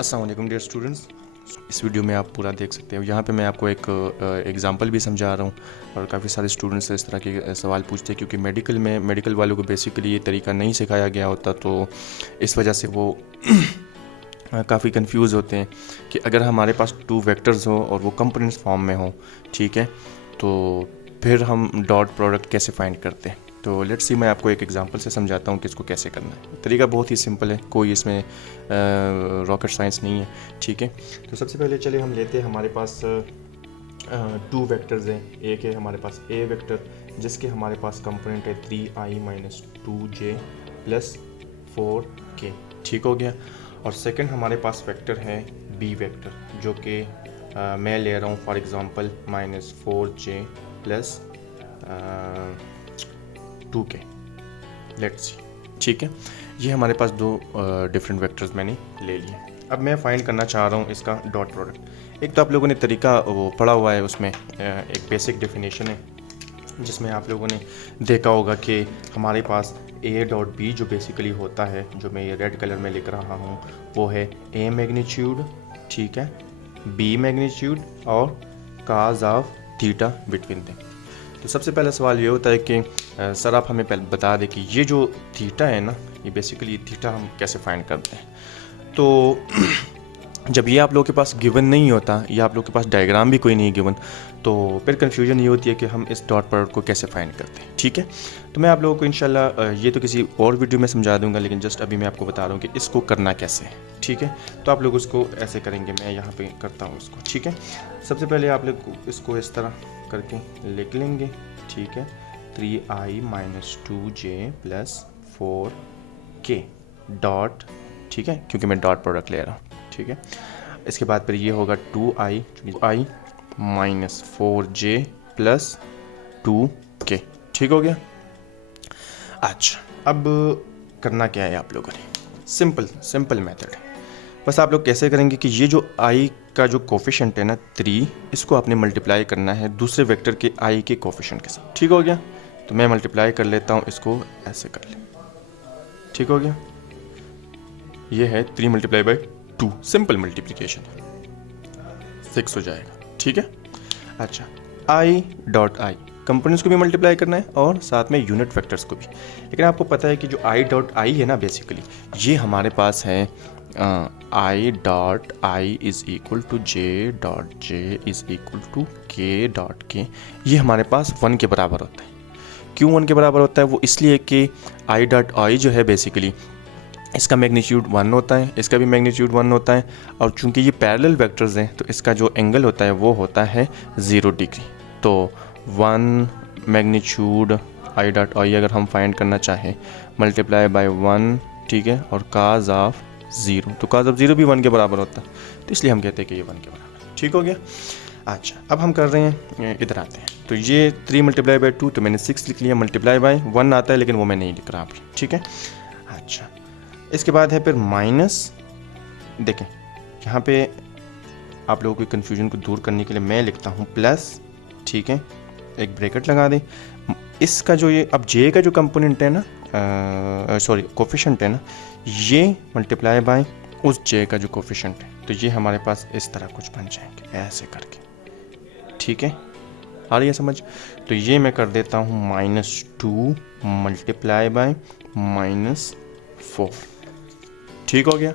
अस्सलाम वालेकुम dear students. इस वीडियो में आप पूरा देख सकते हो। यहाँ पे मैं आपको एक एग्जांपल भी समझा रहा हूँ और काफ़ी सारे स्टूडेंट्स इस तरह के सवाल पूछते हैं क्योंकि मेडिकल वालों को बेसिकली ये तरीका नहीं सिखाया गया होता, तो इस वजह से वो काफ़ी कंफ्यूज होते हैं कि अगर हमारे पास टू वेक्टर्स हो और वो कंपोनेंट्स फॉर्म में हो, ठीक है, तो फिर हम डॉट प्रोडक्ट कैसे फाइंड करते हैं। तो लेट्स सी, मैं आपको एक एग्जांपल से समझाता हूँ कि इसको कैसे करना है। तरीका बहुत ही सिंपल है, कोई इसमें रॉकेट साइंस नहीं है, ठीक है। तो सबसे पहले चले हम लेते हैं, हमारे पास टू वेक्टर्स हैं। एक है हमारे पास ए वेक्टर जिसके हमारे पास कंपोनेंट है 3i - 2j + 4k, ठीक हो गया। और सेकंड हमारे पास वेक्टर है बी वेक्टर जो कि मैं ले रहा हूँ for example -4j + 2k, let's see, ठीक है। ये हमारे पास दो डिफरेंट वेक्टर्स मैंने ले लिए। अब मैं फाइंड करना चाह रहा हूँ इसका डॉट प्रोडक्ट। एक तो आप लोगों ने तरीका वो पढ़ा हुआ है, उसमें एक बेसिक डेफिनेशन है जिसमें आप लोगों ने देखा होगा कि हमारे पास a डॉट b जो बेसिकली होता है, जो मैं ये रेड कलर में लिख रहा हूँ, वो है a मैग्नीट्यूड, ठीक है, b मैग्नीट्यूड और cos of theta between them. तो सबसे पहला सवाल ये होता है कि सर आप हमें पहले बता दें कि ये जो थीटा है ना, ये बेसिकली थीटा हम कैसे फाइंड करते हैं। तो जब ये आप लोगों के पास गिवन नहीं होता या आप लोगों के पास डायग्राम भी कोई नहीं गिवन, तो फिर कन्फ्यूजन ये होती है कि हम इस डॉट प्रोडक्ट को कैसे फाइंड करते हैं, ठीक है। तो मैं आप लोगों को इंशाल्लाह ये तो किसी और वीडियो में समझा दूंगा, लेकिन जस्ट अभी मैं आपको बता रहा हूँ कि इसको करना कैसे है, ठीक है। तो आप लोग उसको ऐसे करेंगे, मैं यहाँ पे करता हूँ इसको, ठीक है। सबसे पहले आप लोग इसको इस तरह करके लिख लेंगे, ठीक है, 3i - 2j + 4k डॉट, ठीक है, क्योंकि मैं डॉट प्रोडक्ट ले रहा हूँ, ठीक है। इसके बाद फिर ये होगा 2i - 4j + 2k, ठीक हो गया। अच्छा, अब करना क्या है आप लोगों ने, सिंपल मेथड है। बस आप लोग कैसे करेंगे कि ये जो i का जो कोफिशिएंट है ना 3, इसको आपने मल्टीप्लाई करना है दूसरे वेक्टर के i के कोफिशिएंट के साथ, ठीक हो गया। तो मैं मल्टीप्लाई कर लेता हूँ, इसको ऐसे कर ले, ठीक हो गया। ये है 3 × 2, सिंपल मल्टीप्लिकेशन, 6 हो जाएगा, ठीक है। अच्छा, i डॉट i कंपोनेंट्स को भी मल्टीप्लाई करना है और साथ में यूनिट वेक्टर्स को भी। लेकिन आपको पता है कि जो i डॉट i है ना, बेसिकली ये हमारे पास है i dot i = j dot j = k dot k। ये हमारे पास 1 के बराबर होता है। क्यों 1 के बराबर होता है? वो इसलिए कि i डॉट i जो है बेसिकली इसका मैग्नीट्यूड 1 होता है, इसका भी मैग्नीट्यूड 1 होता है, और चूंकि ये पैरेलल वेक्टर्स हैं तो इसका जो एंगल होता है वो होता है 0 डिग्री। तो 1 मैग्नीट्यूड i डॉट i अगर हम फाइंड करना चाहें मल्टीप्लाई बाय 1, ठीक है, और cos ऑफ 0, तो cos ऑफ 0 भी 1 के बराबर होता है, तो इसलिए हम कहते हैं कि ये 1 के बराबर है, ठीक हो गया। अच्छा, अब हम कर रहे हैं, इधर आते हैं। तो ये 3 × 2, तो मैंने 6 लिख लिया, मल्टीप्लाई बाय 1 आता है लेकिन वो मैं नहीं लिख रहा अभी, ठीक है। अच्छा, इसके बाद है फिर माइनस, देखें यहाँ पे आप लोगों की कन्फ्यूजन को दूर करने के लिए मैं लिखता हूँ प्लस, ठीक है, एक ब्रैकेट लगा दें। इसका जो ये अब जे का जो कंपोनेंट है ना, सॉरी कोफिशिएंट है ना, ये मल्टीप्लाई बाय उस जे का जो कोफिशिएंट है, तो ये हमारे पास इस तरह कुछ बन जाएंगे ऐसे करके, ठीक है। आ रही है समझ? तो ये मैं कर देता हूँ -2 मल्टीप्लाई बाय -4, ठीक हो गया।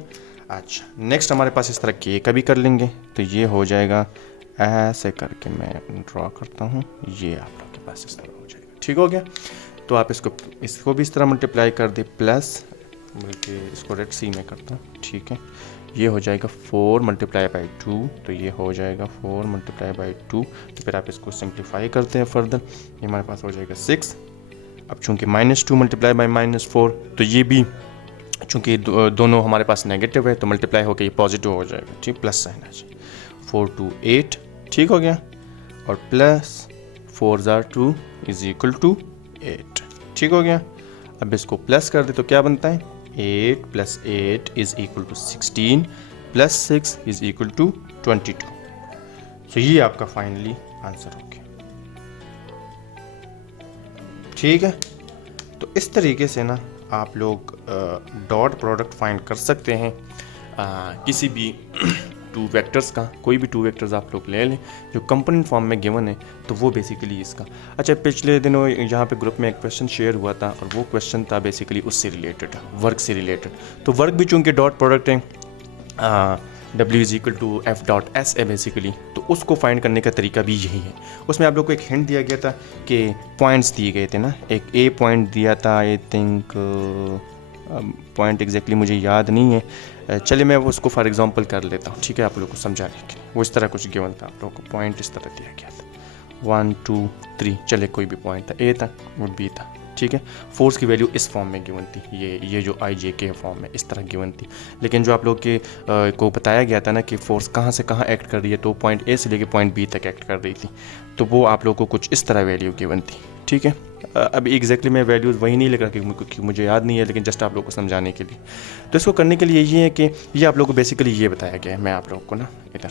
अच्छा, नेक्स्ट हमारे पास इस तरह के का भी कर लेंगे, तो ये हो जाएगा ऐसे करके, मैं ड्रॉ करता हूँ, ये आप लोग के पास इस तरह हो जाएगा, ठीक हो गया। तो आप इसको भी इस तरह मल्टीप्लाई कर दे प्लस, बल्कि इसको रेड सी में करता हूँ, ठीक है। ये हो जाएगा 4 × 2, तो ये हो जाएगा 4 × 2। तो फिर आप इसको सिंप्लीफाई करते हैं फर्दर, ये हमारे पास हो जाएगा 6। अब चूँकि -2 मल्टीप्लाई बाय -4, तो ये भी चूँकि दोनों हमारे पास नेगेटिव है तो मल्टीप्लाई होकर ये पॉजिटिव हो जाएगा, ठीक, प्लस साइन आ जाए, 4 × 8, ठीक हो गया, और प्लस 4 × 2 = 8, ठीक हो गया। अब इसको प्लस कर दे तो क्या बनता है, 8 + 8 = 16 + 6 = 22। तो ये आपका फाइनली आंसर हो गया, ठीक है। तो इस तरीके से ना आप लोग डॉट प्रोडक्ट फाइंड कर सकते हैं किसी भी टू वेक्टर्स का, कोई भी टू वेक्टर्स आप लोग ले लें जो कंपोनेंट फॉर्म में गिवन है, तो वो बेसिकली इसका। अच्छा, पिछले दिनों यहाँ पे ग्रुप में एक क्वेश्चन शेयर हुआ था और वो क्वेश्चन था बेसिकली उससे रिलेटेड, वर्क से रिलेटेड। तो वर्क भी चूँकि डॉट प्रोडक्ट है, W is equal to F dot S है बेसिकली, तो उसको फाइंड करने का तरीका भी यही है। उसमें आप लोग को एक हिंट दिया गया था कि पॉइंट्स दिए गए थे ना, एक ए पॉइंट दिया था, आई थिंक पॉइंट एग्जैक्टली मुझे याद नहीं है। चलिए मैं उसको फॉर एग्जांपल कर लेता हूँ, ठीक है, आप लोगों को समझाने के लिए। वो इस तरह कुछ गिवन था, आप लोगों को पॉइंट इस तरह दिया गया था 1 2 3, चले कोई भी पॉइंट था, ए था और बी था, ठीक है। फोर्स की वैल्यू इस फॉर्म में गिवन थी, ये जो आई जे के फॉर्म में इस तरह गिवन थी। लेकिन जो आप लोग के को बताया गया था ना कि फोर्स कहाँ से कहाँ एक्ट कर रही है, तो पॉइंट ए से लेके पॉइंट बी तक एक्ट कर रही थी, तो वो आप लोग को कुछ इस तरह वैल्यू गिवन थी, ठीक है। अभी एग्जैक्टली मैं वैल्यूज़ वही नहीं लिख रहा क्योंकि मुझे याद नहीं है, लेकिन जस्ट आप लोग को समझाने के लिए। तो इसको करने के लिए ये है कि ये आप लोग को बेसिकली ये बताया गया है। मैं आप लोग को ना इधर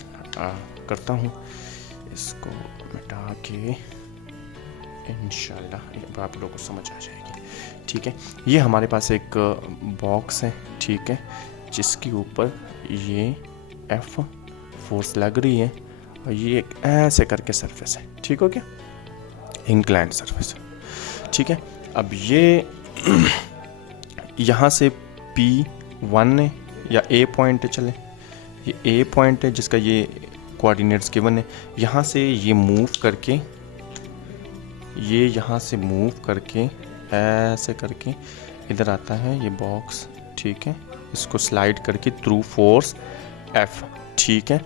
करता हूँ, इसको मिटा के इंशाल्लाह आप लोगों को समझ आ जाएगी, ठीक है। ये हमारे पास एक बॉक्स है, ठीक है, जिसके ऊपर ये एफ फोर्स लग रही है और ये एक ऐसे करके सरफेस है, ठीक हो गया, इंक्लाइंड सरफेस, ठीक है। अब ये यहाँ से P1 है या A पॉइंट है, चले ये A पॉइंट है जिसका ये कोऑर्डिनेट्स गिवन है। यहाँ से ये मूव करके, ये यहाँ से मूव करके ऐसे करके इधर आता है ये बॉक्स, ठीक है, इसको स्लाइड करके थ्रू फोर्स F, ठीक है।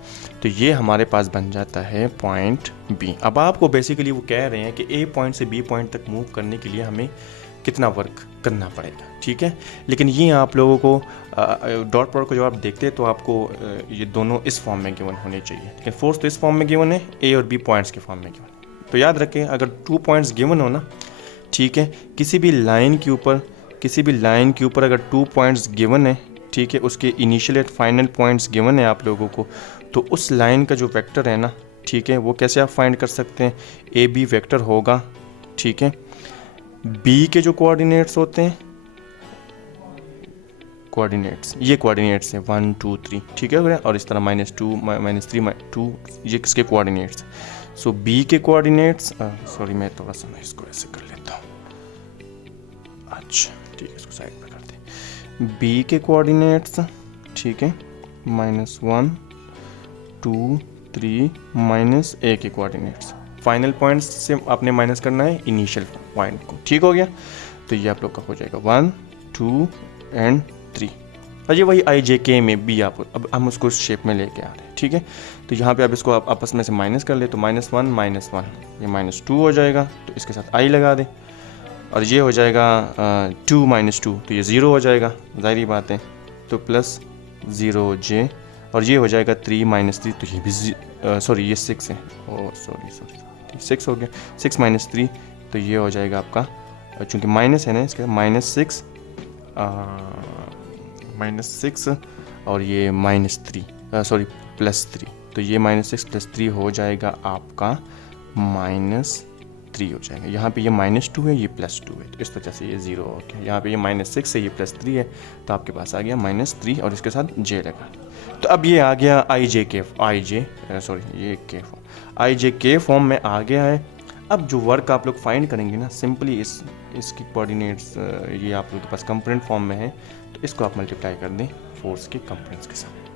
तो ये हमारे पास बन जाता है पॉइंट B। अब आपको बेसिकली वो कह रहे हैं कि A पॉइंट से B पॉइंट तक मूव करने के लिए हमें कितना वर्क करना पड़ेगा, ठीक है। लेकिन ये आप लोगों को डॉट प्रोडक्ट को जब आप देखते हैं तो आपको ये दोनों इस फॉर्म में गिवन होने चाहिए, लेकिन फोर्स तो इस फॉर्म में गिवन है, A और B पॉइंट्स के फॉर्म में गिवन है। तो याद रखें, अगर 2 पॉइंट्स गिवन हो ना, ठीक है, किसी भी लाइन के ऊपर अगर 2 पॉइंट्स गिवन है, ठीक है, उसके initial and final points given है आप लोगों को, तो उस लाइन का जो वेक्टर है ना, ठीक है, वो कैसे आप फाइंड कर सकते हैं, ए बी वेक्टर होगा, ठीक है। बी के जो कोऑर्डिनेट्स होते हैं, ये कोऑर्डिनेट्स हैं 1 2 3, ठीक है, और इस तरह -2 -3 2, ये किसके कोऑर्डिनेट्स। सो बी के कोऑर्डिनेट्स, सॉरी मैं थोड़ा सा मैं इसको ऐसे कर लेता हूँ, अच्छा ठीक है, इसको साइड पे कर दें। बी के कोऑर्डिनेट्स, ठीक है, -1 2 3 माइनस ए के कोऑर्डिनेट्स, फाइनल पॉइंट्स से आपने माइनस करना है इनिशियल पॉइंट को, ठीक हो गया। तो ये आप लोग का हो जाएगा 1 2 एंड 3, और ये वही आई जे के में भी आप, अब हम उसको शेप में लेके आ रहे हैं, ठीक है। तो यहाँ पे आप इसको आप आपस में से माइनस कर ले, तो -1 -1 ये -2 हो जाएगा, तो इसके साथ आई लगा दें, और ये हो जाएगा 2 -2, तो ये 0 हो जाएगा, ज़ाहिर बात है, तो +0j, और ये हो जाएगा 3 -3, तो ये भी सॉरी ये 6 है, ओ सॉरी 6 हो गया, 6 -3, तो ये हो जाएगा आपका, चूँकि माइनस है ना इसके, -6 और ये -3 सॉरी +3, तो ये -6 +3 हो जाएगा आपका -3 हो जाएगा। यहाँ पे ये -2 है, ये +2 है, तो इस तरह से ये 0 हो गया। यहाँ पे ये -6 है, ये +3 है, तो आपके पास आ गया -3 और इसके साथ j लगा। तो अब ये आ गया आई जे के फॉर्म में आ गया है। अब जो वर्क आप लोग फाइंड करेंगे ना, सिंपली इसकी कोऑर्डिनेट्स ये आप लोग के पास कंपोनेंट फॉर्म में है, तो इसको आप मल्टीप्लाई कर दें फोर्स के कंपोनेंट्स के साथ।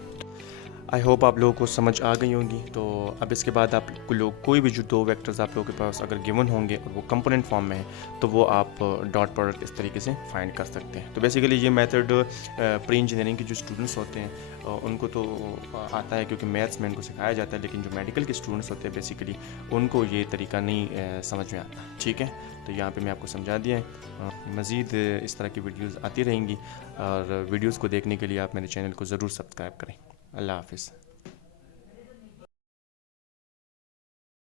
आई होप आप लोगों को समझ आ गई होंगी। तो अब इसके बाद आप लोग कोई भी जो 2 वेक्टर्स आप लोगों के पास अगर गिवन होंगे और वो कंपोनेंट फॉर्म में है, तो वो आप डॉट प्रोडक्ट इस तरीके से फाइंड कर सकते हैं। तो बेसिकली ये मेथड प्री इंजीनियरिंग के जो स्टूडेंट्स होते हैं उनको तो आता है, क्योंकि मैथ्स में इनको सिखाया जाता है, लेकिन जो मेडिकल के स्टूडेंट्स होते हैं बेसिकली उनको ये तरीका नहीं समझ में आता, ठीक है। तो यहाँ पे मैं आपको समझा दिया है। मज़ीद इस तरह की वीडियोस आती रहेंगी, और वीडियोस को देखने के लिए आप मेरे चैनल को ज़रूर सब्सक्राइब करें। अल्लाह हाफ़िज़।